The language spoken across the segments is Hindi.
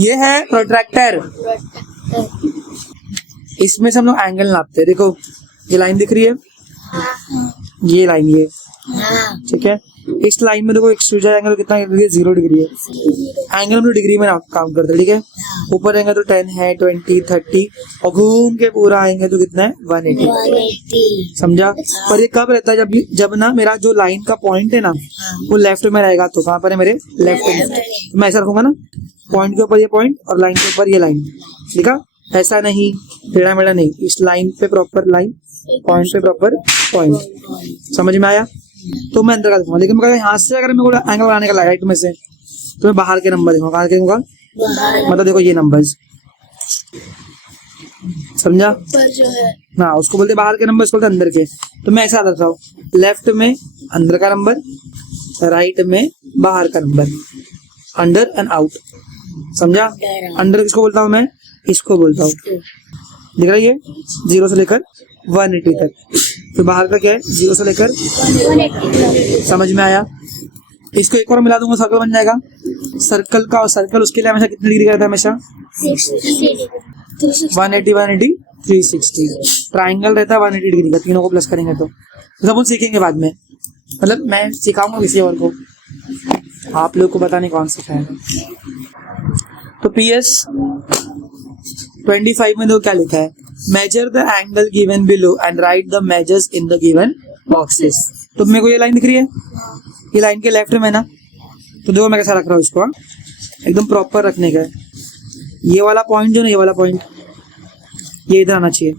ये है प्रोट्रैक्टर। इसमें से हम लोग एंगल नापते हैं। देखो ये लाइन दिख रही है, ये लाइन, ये ठीक है। इस लाइन में देखो एक्सट्रूजन एंगल कितना है, 0 डिग्री है। एंगल हम लोग डिग्री में काउंट करते हैं, ठीक है। ऊपर आएंगे तो 10 है, 20, 30 और घूम के पूरा आएंगे तो कितना है, 180। समझा। पर ये कब रहता है, जब ना मेरा जो लाइन का पॉइंट है ना वो लेफ्ट में रहेगा। तो कहाँ पर है मेरे, लेफ्ट में। तो मैं ऐसा रखूंगा ना, पॉइंट के ऊपर ये पॉइंट और लाइन के ऊपर ये लाइन, ठीक है। ऐसा नहीं टेढ़ा मेढ़ा नहीं, इस लाइन पे प्रॉपर लाइन, पॉइंट पे प्रॉपर पॉइंट। समझ में आया। तो मैं अंदर का देखूंगा, लेकिन मैं यहाँ से अगर मेरे को एंगल बनाने का लगा राइट में से, तो मैं बाहर के नंबर देखूंगा। बाहर के देखूंगा मतलब देखो ये नंबर्स, समझा ना। उसको बोलते बाहर के नंबर, उसको बोलते अंदर के। तो मैं ऐसा रख रहा हूँ, लेफ्ट में अंदर का नंबर, राइट में बाहर का नंबर, अंडर एंड आउट। समझा। अंडर किसको बोलता हूँ मैं, इसको बोलता हूँ। दिख रहा है ये 0 से लेकर 180 तक। तो बाहर का क्या है, 0 से लेकर 180। समझ में आया। इसको एक और मिला दूंगा, सर्कल बन जाएगा। सर्कल का, और सर्कल उसके लिए हमेशा कितनी डिग्री का रहता है, हमेशा 180, 180, 360। ट्राइंगल रहता है 180 डिग्री का। तीनों को प्लस करेंगे तो सब कुछ सीखेंगे बाद में, मतलब मैं सिखाऊंगा किसी और को, आप लोग को पता नहीं कौन सिखाएगा। तो PS 25 में दो क्या लिखा है, measure the angle given below and right the measures in the given boxes. तो मेरे को ये लाइन दिख रही है, ये लाइन के लेफ्ट में ना, तो देखो मैं कैसा रख रहा हूँ इसको, एकदम प्रॉपर रखने का है। ये वाला पॉइंट जो ना, ये वाला पॉइंट ये इधर आना चाहिए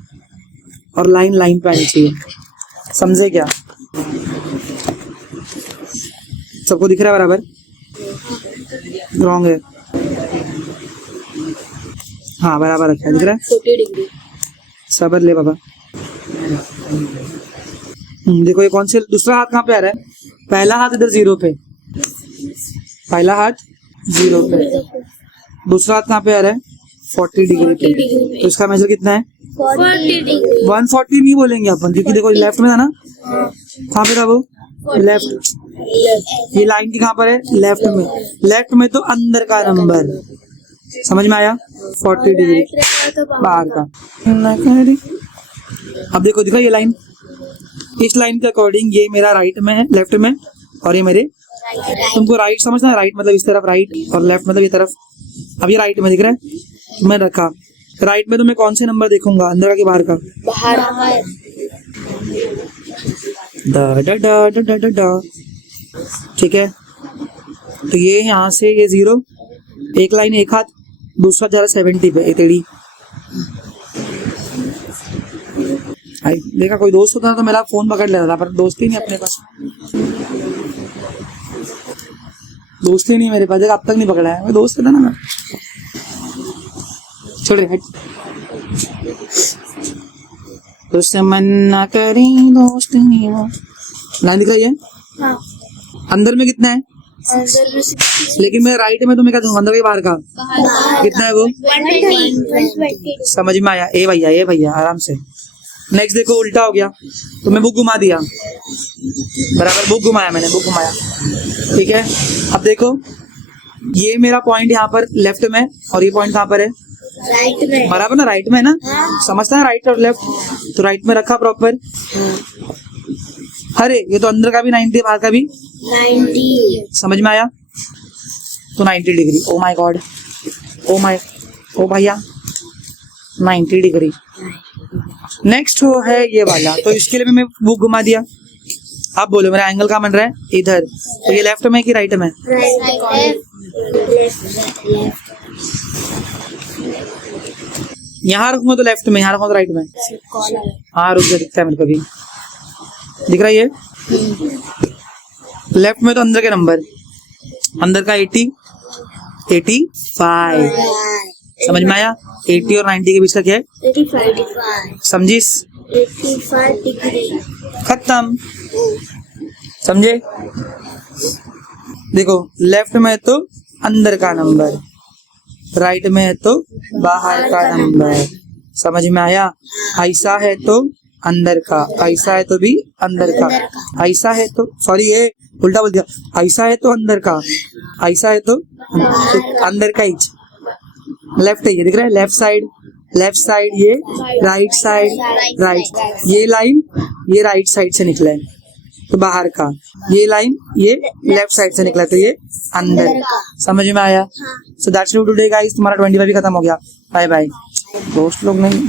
और लाइन लाइन पे आनी चाहिए। समझे क्या, सबको दिख रहा है बराबर, रॉन्ग है। हाँ बराबर रखा है, दिख रहा है 40 डिग्री। सबर ले बाबा। देखो ये कौन से, दूसरा हाथ कहाँ पे आ रहा है, पहला हाथ इधर 0 पे, पहला हाथ 0 पे, दूसरा हाथ कहाँ पे आ रहा है 40 डिग्री पे। तो इसका मेजर कितना है 40 डिग्री। 140 नहीं बोलेंगे अपन, क्योंकि देखो लेफ्ट में था ना, कहाँ पे था वो, लेफ्ट। ये लाइन की कहाँ पर है, लेफ्ट में। लेफ्ट में तो अंदर का नंबर, समझ में आया, 40 डिग्री बाहर का। अब देखो दिखा ये लाइन, इस लाइन के अकॉर्डिंग ये मेरा राइट में है, लेफ्ट में, और ये मेरे, तुमको राइट समझना है, राइट मतलब इस तरफ राइट, और लेफ्ट मतलब ये तरफ। अब ये राइट में दिख रहा है, तो मैं रखा राइट में, तो मैं कौन से नंबर देखूंगा, अंदर का कि बाहर का, बाहर। ठीक है। तो ये यहाँ से ये 0, एक लाइन एक हाथ, दूसरा जा रहा 70 पे, टेढ़ी। देखा कोई दोस्त होता तो मेरा फोन पकड़ लेता था, पर दोस्त ही नहीं अपने पास, दोस्त ही नहीं मेरे पास, अब तक नहीं पकड़ा है। दोस्त था ना मैं, छोड़ रहे दुश्मन ना करी दोस्त नहीं। वो लाइन दिख रही है, हाँ। अंदर में कितना है, लेकिन मैं राइट में, तो मैं क्या दूंगा अंदर के बाहर का, कितना है वो 120। समझ में आया। ए भैया, ए भैया आराम से। नेक्स्ट देखो उल्टा हो गया, तो मैं बुक घुमा दिया, बराबर बुक घुमाया मैंने, बुक घुमाया, ठीक है। अब देखो ये मेरा पॉइंट यहाँ पर लेफ्ट में, और ये पॉइंट कहाँ पर है, राइट में। बराबर ना, राइट में है ना, समझता है राइट और लेफ्ट। तो राइट में रखा प्रॉपर। अरे ये तो अंदर का भी 90, बाहर का भी 90। समझ में आया। तो 90 डिग्री, ओ माय गॉड, ओ भैया 90 डिग्री। नेक्स्ट हो है ये वाला, तो इसके लिए मैं बुक घुमा दिया। अब बोलो मेरा एंगल कहाँ बन रहा है, इधर। तो ये लेफ्ट में कि राइट में, यहाँ रखूंगा तो लेफ्ट में, यहाँ रखूंगा तो राइट में। हाँ रुक जा, दिखता है मेरे को भी, दिख रहा है ये। लेफ्ट में तो अंदर के नंबर, अंदर का 80, 85, समझ में आया। 80 और 90 के बीच का क्या है, 85। समझिस, 85 डिग्री खत्म, समझे। देखो लेफ्ट में तो अंदर का नंबर, राइट में है तो बाहर का नंबर, समझ में आया। ऐसा है तो अंदर का, ऐसा है तो भी अंदर का, ऐसा है तो, सॉरी ये उल्टा बोल दिया, ऐसा है तो अंदर का, ऐसा है तो अंदर का इंच, लेफ्ट है ये दिख रहा है, लेफ्ट साइड ये, राइट साइड राइट, ये लाइन ये राइट साइड से निकला है तो बाहर का, ये लाइन ये लेफ्ट साइड से निकला है तो ये अंदर। समझ में आया? So that's it today guys, तुम्हारा 25 भी खत्म हो गया। बाय बाय दोस्त लोग नहीं